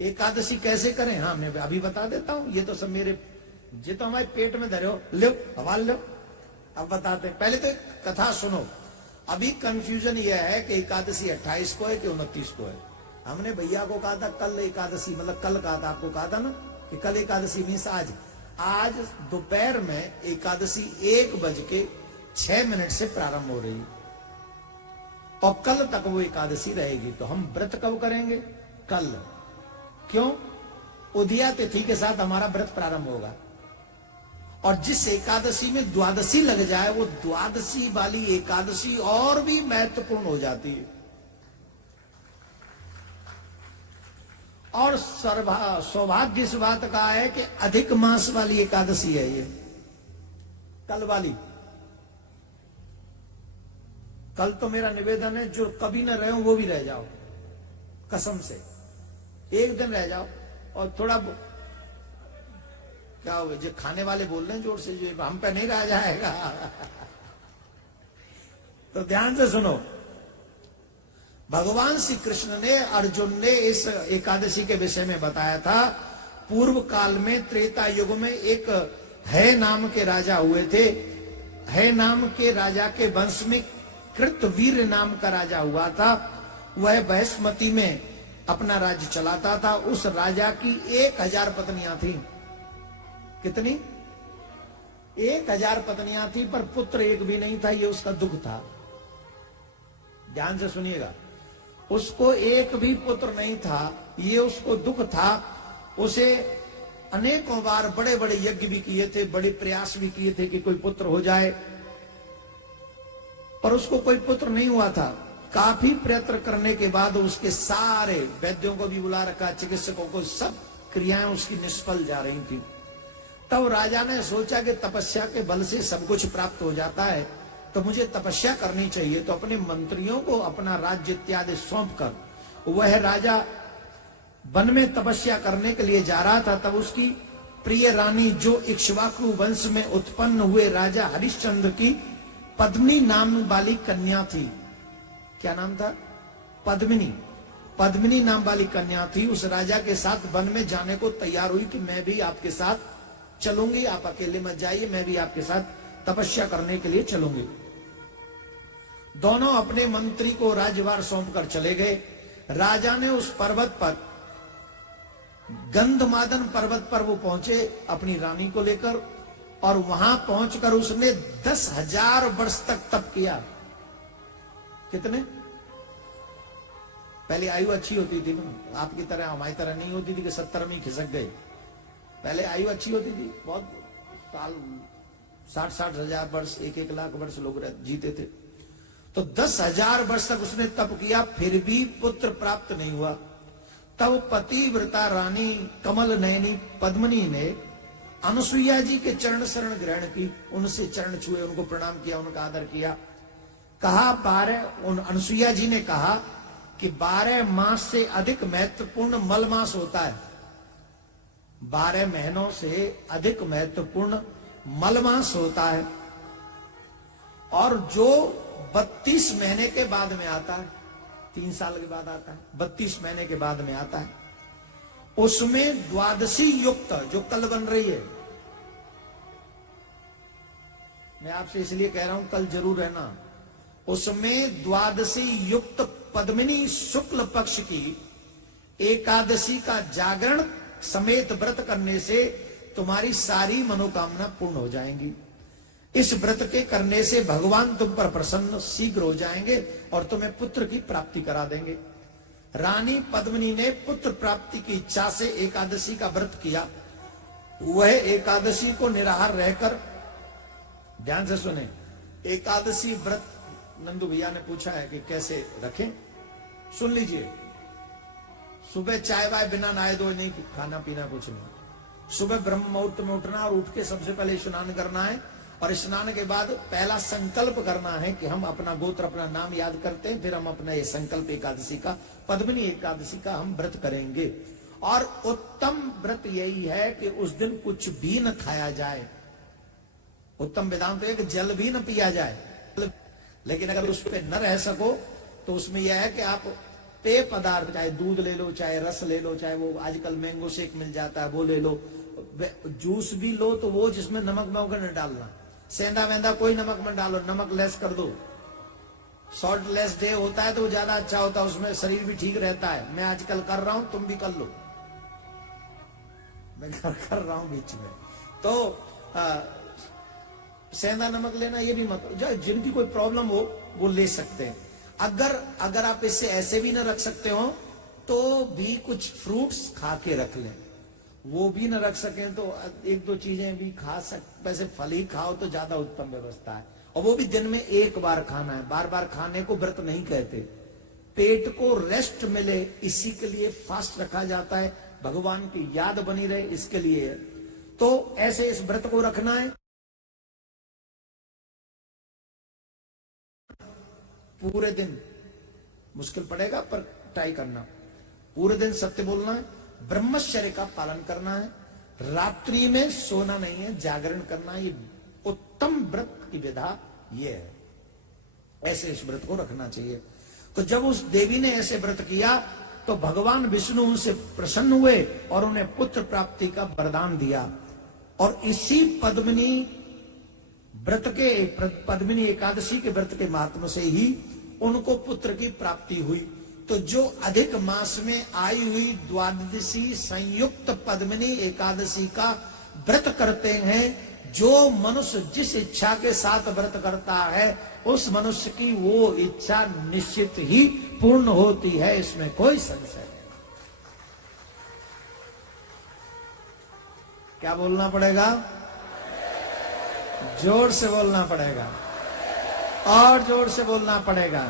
एकादशी कैसे करें? हाँ मैं अभी बता देता हूं। ये तो सब मेरे ये तो हमारे पेट में धरे हो, लो हवाल लो, अब बताते हैं। पहले तो एक कथा सुनो। अभी कंफ्यूजन यह है कि एकादशी 28 को है कि 29 को है। हमने भैया को कहा था कल एकादशी, मतलब कल कहा था, आपको कहा था ना कि कल एकादशी मीन्स आज। आज दोपहर में एकादशी 1:06 से प्रारंभ हो रही है और कल तक वो एकादशी रहेगी। तो हम व्रत कब करेंगे? कल। क्यों? उदया तिथि के साथ हमारा व्रत प्रारंभ होगा। और जिस एकादशी में द्वादशी लग जाए वो द्वादशी वाली एकादशी और भी महत्वपूर्ण हो जाती है। और सौभाग्य इस बात का है कि अधिक मास वाली एकादशी है ये, कल वाली। कल तो मेरा निवेदन है जो कभी न रहे हो वो भी रह जाओ, कसम से एक दिन रह जाओ। और थोड़ा क्या हो गया, जो खाने वाले बोल रहे हैं जोर से, जो हम पे नहीं रह जाएगा तो ध्यान से सुनो। भगवान श्री कृष्ण ने, अर्जुन ने इस एकादशी के विषय में बताया था। पूर्व काल में त्रेता युग में एक है नाम के राजा हुए थे। है नाम के राजा के वंश में कृतवीर नाम का राजा हुआ था। वह बृहस्पति में अपना राज्य चलाता था। उस राजा की 1000 पत्नियां थी। कितनी? 1000 पत्नियां थी, पर पुत्र एक भी नहीं था। ये उसका दुख था। ध्यान से सुनिएगा, उसको एक भी पुत्र नहीं था, ये उसको दुख था। उसे अनेकों बार बड़े बड़े यज्ञ भी किए थे, बड़े प्रयास भी किए थे कि कोई पुत्र हो जाए, पर उसको कोई पुत्र नहीं हुआ था। काफी प्रयत्न करने के बाद उसके सारे वैद्यों को भी बुला रखा, चिकित्सकों को, सब क्रियाएं उसकी निष्फल जा रही थी। तब राजा ने सोचा कि तपस्या के बल से सब कुछ प्राप्त हो जाता है, तो मुझे तपस्या करनी चाहिए। तो अपने मंत्रियों को अपना राज्य इत्यादि सौंप कर वह राजा वन में तपस्या करने के लिए जा रहा था। तब उसकी प्रिय रानी, जो इक्ष्वाकु वंश में उत्पन्न हुए राजा हरिश्चंद्र की पद्मिनी नाम वाली कन्या थी। क्या नाम था? पद्मिनी। पद्मिनी नाम वाली कन्या थी। उस राजा के साथ वन में जाने को तैयार हुई कि मैं भी आपके साथ चलूंगी, आप अकेले मत जाइए, मैं भी आपके साथ तपस्या करने के लिए चलूंगी। दोनों अपने मंत्री को राज्यभार सौंप कर चले गए। राजा ने उस पर्वत पर, गंधमादन पर्वत पर वो पहुंचे अपनी रानी को लेकर, और वहां पहुंचकर उसने 10,000 वर्ष तक तप किया। कितने? पहले आयु अच्छी होती थी ना, आपकी तरह हमारी तरह नहीं होती थी कि 70 में खिसक गए। पहले आयु अच्छी होती थी, बहुत साल, 60-60 हजार वर्ष, 1-1 लाख वर्ष लोग जीते थे। तो 10,000 वर्ष तक उसने तप किया, फिर भी पुत्र प्राप्त नहीं हुआ। तब पतिव्रता रानी कमल नयनी पद्मिनी ने अनुसुईया जी के चरण शरण ग्रहण की, उनसे चरण छुए, उनको प्रणाम किया, उनका आदर किया। कहा 12, अनुसुईया जी ने कहा कि 12 मास से अधिक महत्वपूर्ण मल मास होता है। 12 महीनों से अधिक महत्वपूर्ण मलमास होता है, और जो 32 महीने के बाद में आता है, 3 साल के बाद आता है, 32 महीने के बाद में आता है, उसमें द्वादशी युक्त, जो कल बन रही है, मैं आपसे इसलिए कह रहा हूं कल जरूर रहना, उसमें द्वादशी युक्त पद्मिनी शुक्ल पक्ष की एकादशी का जागरण समेत व्रत करने से तुम्हारी सारी मनोकामना पूर्ण हो जाएंगी। इस व्रत के करने से भगवान तुम पर प्रसन्न शीघ्र हो जाएंगे और तुम्हें पुत्र की प्राप्ति करा देंगे। रानी पद्मिनी ने पुत्र प्राप्ति की इच्छा से एकादशी का व्रत किया। वह एकादशी को निराहार रहकर, ध्यान से सुने, एकादशी व्रत नंदू भैया ने पूछा है कि कैसे रखें, सुन लीजिए। सुबह चाय वाय बिना नहाए धोए नहीं, खाना पीना कुछ नहीं। सुबह ब्रह्म मुहूर्त में उठना और उठ के सबसे पहले स्नान करना है, और स्नान के बाद पहला संकल्प करना है कि हम अपना गोत्र, अपना नाम याद करते हैं, फिर हम अपना ये संकल्प एकादशी का, पद्मिनी एकादशी का हम व्रत करेंगे। और उत्तम व्रत यही है कि उस दिन कुछ भी न खाया जाए। उत्तम वेदांत है कि जल भी न पिया जाए, लेकिन अगर उस पर न रह सको तो उसमें यह है कि आप पेय पदार्थ, चाहे दूध ले लो, चाहे रस ले लो, चाहे वो आजकल मैंगो शेक मिल जाता है वो ले लो, जूस भी लो तो वो जिसमें नमक वगैरह न डालना, सेंधा वेंधा कोई नमक मत डालो, नमक लेस कर दो। सॉल्ट लेस डे होता है तो वो ज्यादा अच्छा होता है, उसमें शरीर भी ठीक रहता है। मैं आजकल कर रहा हूं, तुम भी कर लो, मैं कर रहा हूं बीच में। तो सेंधा नमक लेना ये भी मत, जो जिनकी कोई प्रॉब्लम हो वो ले सकते हैं। अगर आप इससे ऐसे भी ना रख सकते हो तो भी कुछ फ्रूट्स खा के रख लें, वो भी ना रख सकें तो एक दो चीजें भी खा वैसे फल ही खाओ तो ज्यादा उत्तम व्यवस्था है, और वो भी दिन में एक बार खाना है, बार बार खाने को व्रत नहीं कहते। पेट को रेस्ट मिले इसी के लिए फास्ट रखा जाता है, भगवान की याद बनी रहे इसके लिए। तो ऐसे इस व्रत को रखना है। पूरे दिन मुश्किल पड़ेगा पर ट्राई करना, पूरे दिन सत्य बोलना है, ब्रह्मचर्य का पालन करना है, रात्रि में सोना नहीं है, जागरण करना है। ये उत्तम व्रत की विधा ये है, ऐसे इस व्रत को रखना चाहिए। तो जब उस देवी ने ऐसे व्रत किया तो भगवान विष्णु उनसे प्रसन्न हुए और उन्हें पुत्र प्राप्ति का वरदान दिया। और इसी पद्मिनी व्रत के, पद्मिनी एकादशी के व्रत के महात्म से ही उनको पुत्र की प्राप्ति हुई। तो जो अधिक मास में आई हुई द्वादशी संयुक्त पद्मिनी एकादशी का व्रत करते हैं, जो मनुष्य जिस इच्छा के साथ व्रत करता है उस मनुष्य की वो इच्छा निश्चित ही पूर्ण होती है, इसमें कोई संशय नहीं। क्या बोलना पड़ेगा? जोर से बोलना पड़ेगा और जोर से बोलना पड़ेगा।